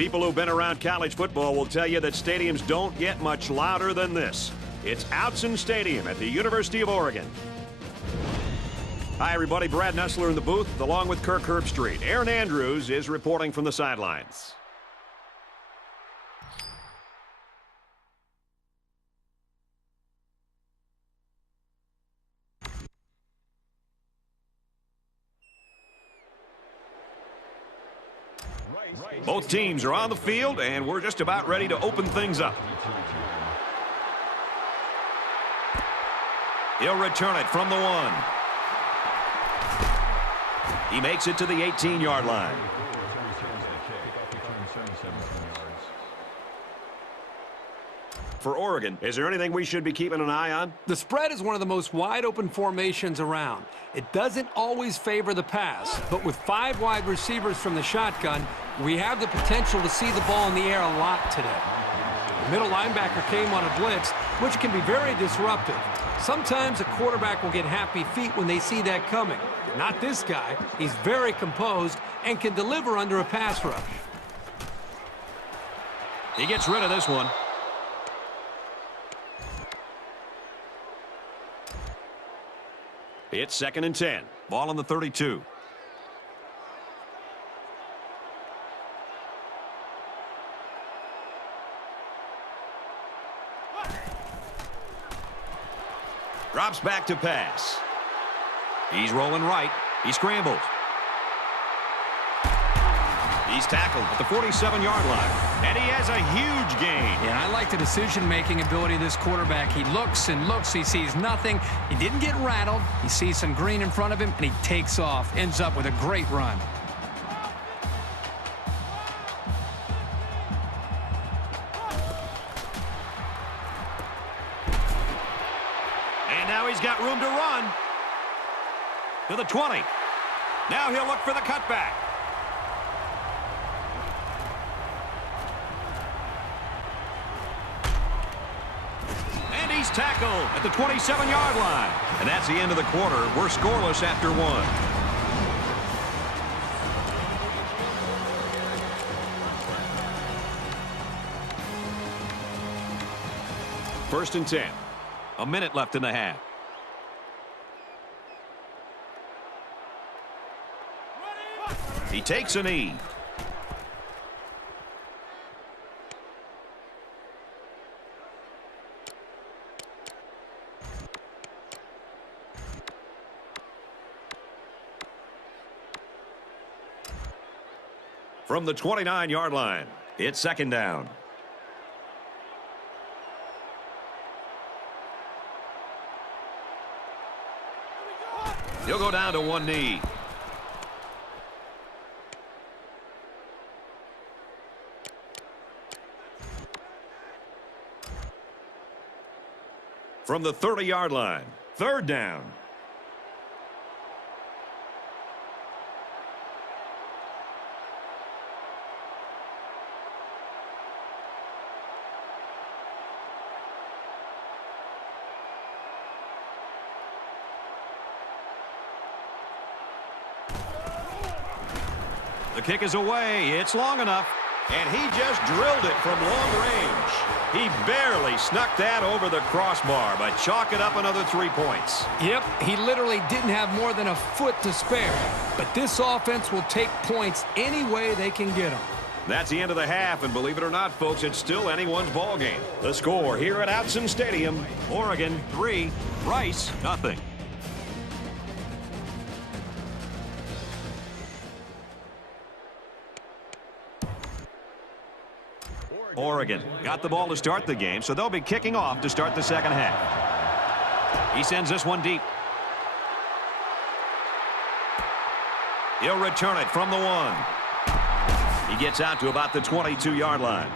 People who've been around college football will tell you that stadiums don't get much louder than this. It's Autzen Stadium at the University of Oregon. Hi, everybody. Brad Nessler in the booth, along with Kirk Herbstreit. Aaron Andrews is reporting from the sidelines. Both teams are on the field, and we're just about ready to open things up. He'll return it from the 1. He makes it to the 18-yard line. For Oregon, is there anything we should be keeping an eye on? The spread is one of the most wide-open formations around. It doesn't always favor the pass, but with 5 wide receivers from the shotgun, we have the potential to see the ball in the air a lot today. The middle linebacker came on a blitz, which can be very disruptive. Sometimes a quarterback will get happy feet when they see that coming. Not this guy. He's very composed and can deliver under a pass rush. He gets rid of this one. It's 2nd and 10. Ball on the 32. Drops back to pass. He's rolling right. He scrambles. He's tackled at the 47-yard line. And he has a huge gain. Yeah, I like the decision-making ability of this quarterback. He looks and looks. He sees nothing. He didn't get rattled. He sees some green in front of him, and he takes off. Ends up with a great run. And now he's got room to run. To the 20. Now he'll look for the cutback. And he's tackled at the 27-yard line. And that's the end of the quarter. We're scoreless after 1. First and 10. A minute left in the half. He takes a knee. From the 29-yard line, it's 2nd down. He'll go down to 1 knee. From the 30-yard line, 3rd down. The kick is away. It's long enough. And he just drilled it from long range. He barely snuck that over the crossbar, but chalk it up another 3 points. Yep, he literally didn't have more than a foot to spare. But this offense will take points any way they can get them. That's the end of the half, and believe it or not, folks, it's still anyone's ball game. The score here at Autzen Stadium, Oregon 3, Rice nothing. Oregon got the ball to start the game, so they'll be kicking off to start the second half. He sends this one deep. He'll return it from the 1. He gets out to about the 22-yard line.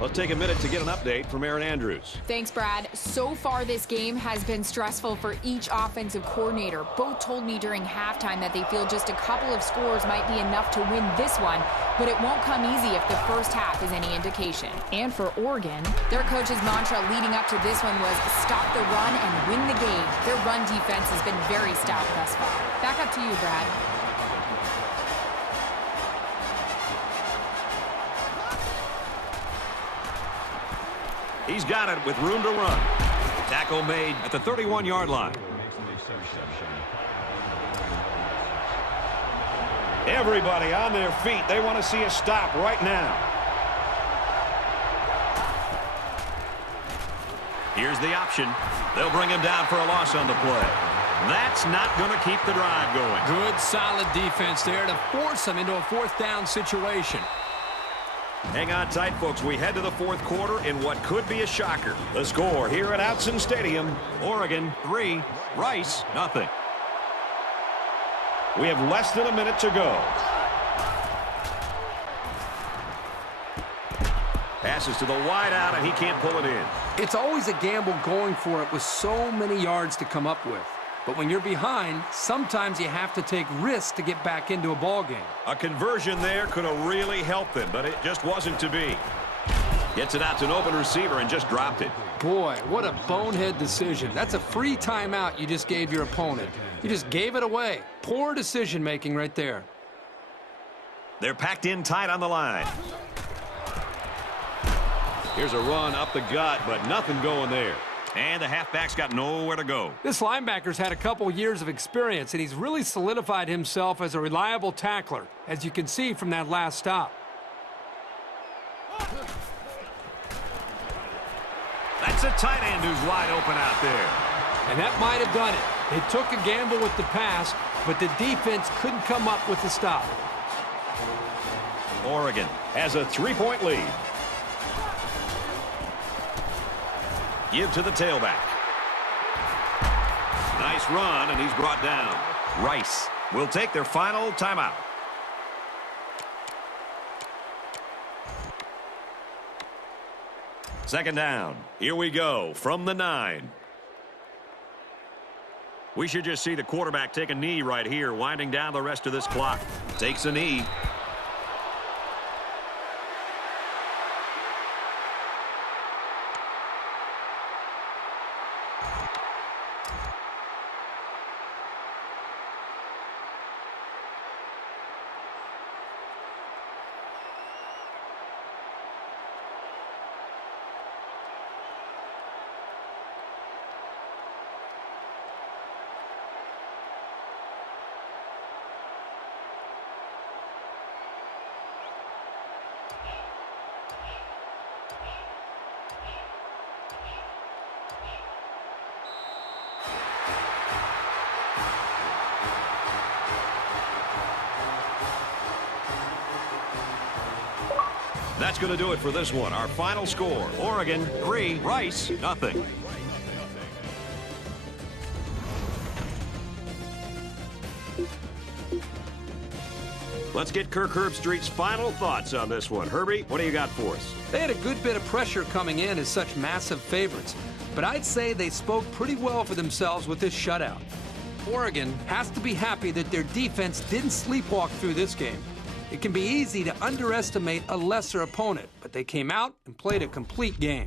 Let's take a minute to get an update from Aaron Andrews. Thanks, Brad. So far, this game has been stressful for each offensive coordinator. Both told me during halftime that they feel just a couple of scores might be enough to win this one, but it won't come easy if the first half is any indication. And for Oregon, their coach's mantra leading up to this one was stop the run and win the game. Their run defense has been very stout thus far. Back up to you, Brad. He's got it with room to run. Tackle made at the 31-yard line. Everybody on their feet. They want to see a stop right now. Here's the option. They'll bring him down for a loss on the play. That's not going to keep the drive going. Good, solid defense there to force them into a fourth down situation. Hang on tight, folks. We head to the fourth quarter in what could be a shocker. The score here at Outson Stadium, Oregon 3, Rice nothing. We have less than a minute to go. Passes to the wide out, and he can't pull it in. It's always a gamble going for it with so many yards to come up with. But when you're behind, sometimes you have to take risks to get back into a ball game. A conversion there could have really helped them, but it just wasn't to be. Gets it out to an open receiver and just dropped it. Boy, what a bonehead decision. That's a free timeout you just gave your opponent. You just gave it away. Poor decision-making right there. They're packed in tight on the line. Here's a run up the gut, but nothing going there. And the halfback's got nowhere to go. This linebacker's had a couple years of experience, and he's really solidified himself as a reliable tackler, as you can see from that last stop. That's a tight end who's wide open out there. And that might have done it. They took a gamble with the pass, but the defense couldn't come up with the stop. Oregon has a 3-point lead. Give to the tailback. Nice run, and he's brought down. Rice will take their final timeout. Second down. Here we go from the 9. We should just see the quarterback take a knee right here, winding down the rest of this clock. Takes a knee. That's going to do it for this one. Our final score, Oregon 3, Rice nothing. Let's get Kirk Herbstreit's final thoughts on this one. Herbie, what do you got for us? They had a good bit of pressure coming in as such massive favorites, but I'd say they spoke pretty well for themselves with this shutout. Oregon has to be happy that their defense didn't sleepwalk through this game. It can be easy to underestimate a lesser opponent, but they came out and played a complete game.